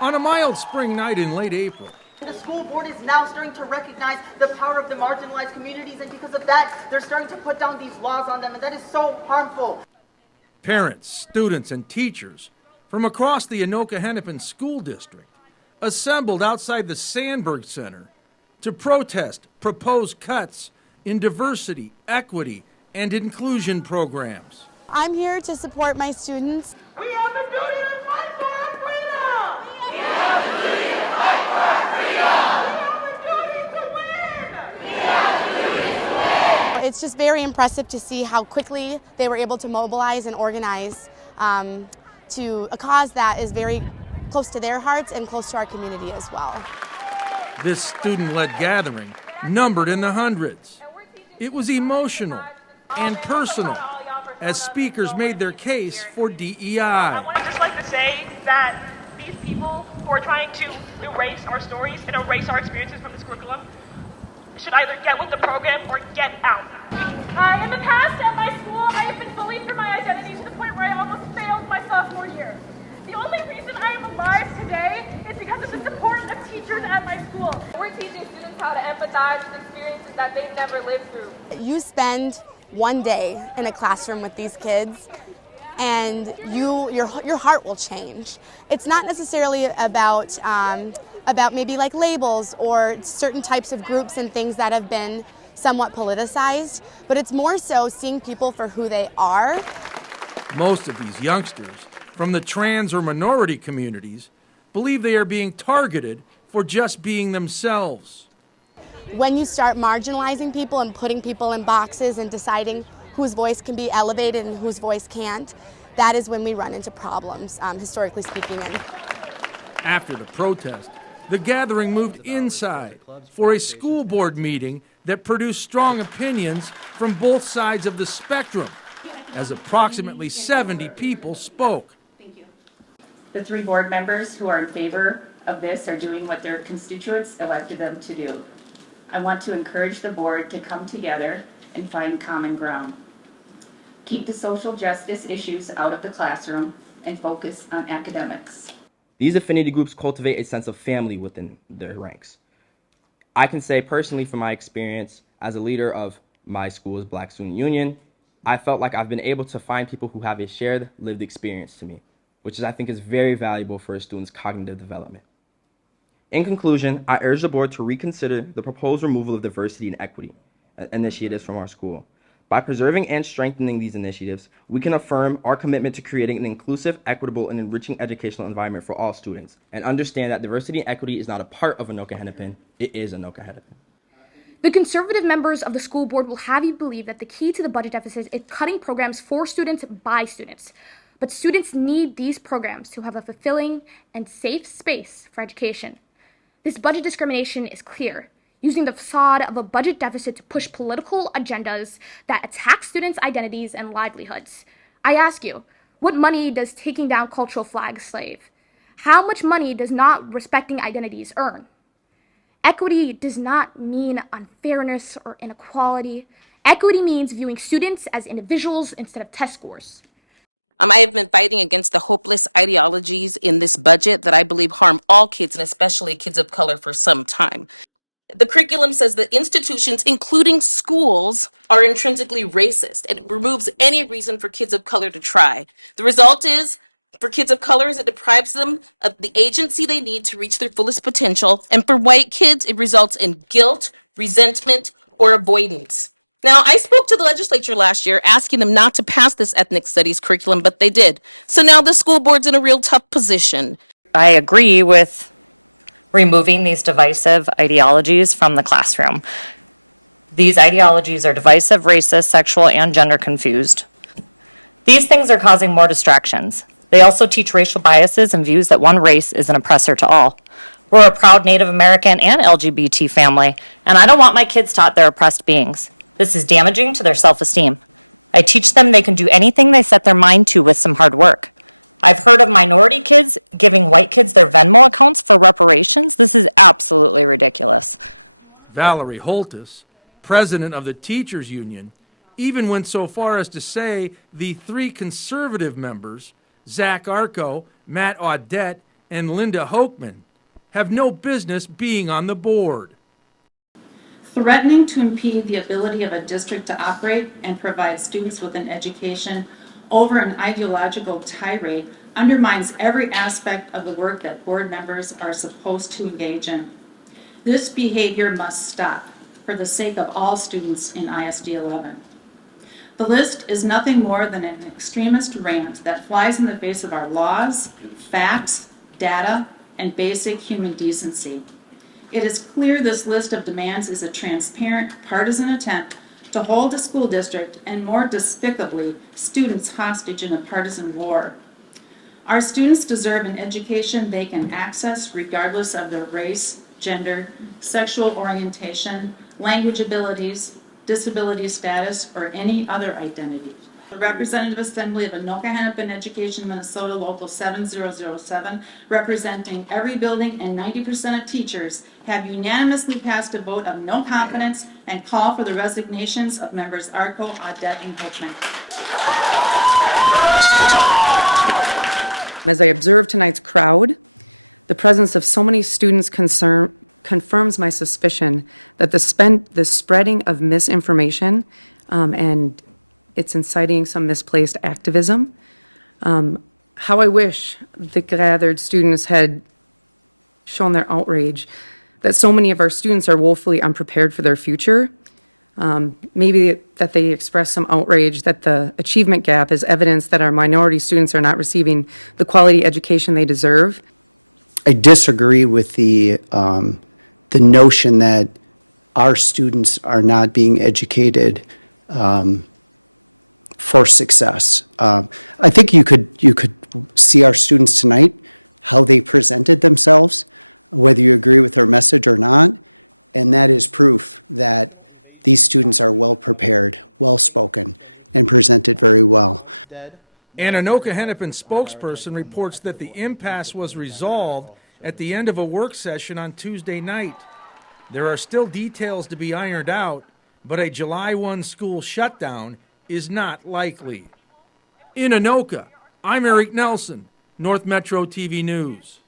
On a mild spring night in late April, The school board is now starting to recognize the power of the marginalized communities, and because of that, they're starting to put down these laws on them, and that is so harmful. parents, students, and teachers from across the Anoka-Hennepin school district assembled outside the Sandberg Center to protest proposed cuts in diversity, equity, and inclusion programs. I'm here to support my students. We have a duty to fight for our freedom! We have a duty to fight for our freedom! We have a duty to win! It's just very impressive to see how quickly they were able to mobilize and organize to a cause that is very close to their hearts and close to our community as well. This student-led gathering numbered in the hundreds. It was emotional and personal as speakers made their case for DEI. I would just like to say that these people who are trying to erase our stories and erase our experiences from this curriculum should either get with the program or get out. In the past at my school, I have been bullied for my identity to the point where I almost failed my sophomore year. The only reason I am alive today is because of the support of teachers at my school. We're teaching students how to empathize with experiences that they've never lived through. You spend one day in a classroom with these kids and your heart will change. It's not necessarily about maybe like labels or certain types of groups and things that have been somewhat politicized, but it's more so seeing people for who they are. Most of these youngsters from the trans or minority communities believe they are being targeted for just being themselves. When you start marginalizing people and putting people in boxes and deciding whose voice can be elevated and whose voice can't, that is when we run into problems, historically speaking. After the protest, the gathering moved inside for a school board meeting that produced strong opinions from both sides of the spectrum, as approximately 70 people spoke. The 3 board members who are in favor of this are doing what their constituents elected them to do. I want to encourage the board to come together and find common ground. Keep the social justice issues out of the classroom and focus on academics. These affinity groups cultivate a sense of family within their ranks. I can say personally from my experience as a leader of my school's Black Student Union, I felt like I've been able to find people who have a shared lived experience to me, which I think is very valuable for a student's cognitive development. In conclusion, I urge the board to reconsider the proposed removal of diversity and equity initiatives from our school. By preserving and strengthening these initiatives, we can affirm our commitment to creating an inclusive, equitable, and enriching educational environment for all students, and understand that diversity and equity is not a part of Anoka-Hennepin, it is Anoka-Hennepin. The conservative members of the school board will have you believe that the key to the budget deficit is cutting programs for students by students. But students need these programs to have a fulfilling and safe space for education. This budget discrimination is clear, using the facade of a budget deficit to push political agendas that attack students' identities and livelihoods. I ask you, what money does taking down cultural flags save? How much money does not respecting identities earn? Equity does not mean unfairness or inequality. Equity means viewing students as individuals instead of test scores. I have been fighting against the hopeless ideologies in this budget that I believe harm all kids and especially kids of color for some time. The curriculum says that institutions, including schools, are intrinsically racist. It removes any reason for kids of color to try. The result is, for kids of color, it deprives them of the agency they need to reach their fullest potential. And for white kids, it results in guilt, resentment, or avoidance. Now, I spoke to the legislature last year asking them not to pass this ethnic studies curriculum, but they did. So now the school board's in a real tough position. I agree with removing these divisive ideologies from the classroom. These ideologies are divisive, racist, sexual, and gender confused. These things are causing more distractions. They also teach racial biases and views that one race is an oppressor to all. We're a proud Native American and LGBT family, and I don't want my kids taught they're oppressed beings. This is damaging to their self-esteem. I teach them they can do anything they set their mind to with some hard work. I've heard of minority kids giving white kids their Venmo accounts for reparations. This is absolutely ridiculous. Valerie Holtis, president of the Teachers Union, even went so far as to say the 3 conservative members, Zach Arco, Matt Audette, and Linda Hochman have no business being on the board. Threatening to impede the ability of a district to operate and provide students with an education over an ideological tirade undermines every aspect of the work that board members are supposed to engage in. This behavior must stop for the sake of all students in ISD 11. The list is nothing more than an extremist rant that flies in the face of our laws, facts, data, and basic human decency. It is clear this list of demands is a transparent, partisan attempt to hold a school district and, more despicably, students hostage in a partisan war. Our students deserve an education they can access regardless of their race, gender, sexual orientation, language abilities, disability status, or any other identity. The Representative Assembly of Anoka-Hennepin Education, Minnesota, Local 7007, representing every building and 90% of teachers, have unanimously passed a vote of no confidence and call for the resignations of members Arco, Audette, and Hochman. As I observe tonight's crowd, the presence of so many students confirms my suspicion that the spreading of misinformation and it's inciting some misplaced activism. How I wish the gathered students had shown their outrage that so many of our students are woefully unprepared for their future. Maybe that they express some outrage that the achievement gap is evidence that our minority students are not receiving the quality education they deserve. I disagree with the notion that our students are not being educated for success. I think you could see our students tonight, how they presented themselves, whether you agree with their message or not, and that is proof that these students are well prepared, well spoken, and presented very well. An Anoka-Hennepin spokesperson reports that the impasse was resolved at the end of a work session on Tuesday night. There are still details to be ironed out, but a July 1 school shutdown is not likely. In Anoka, I'm Eric Nelson, North Metro TV News.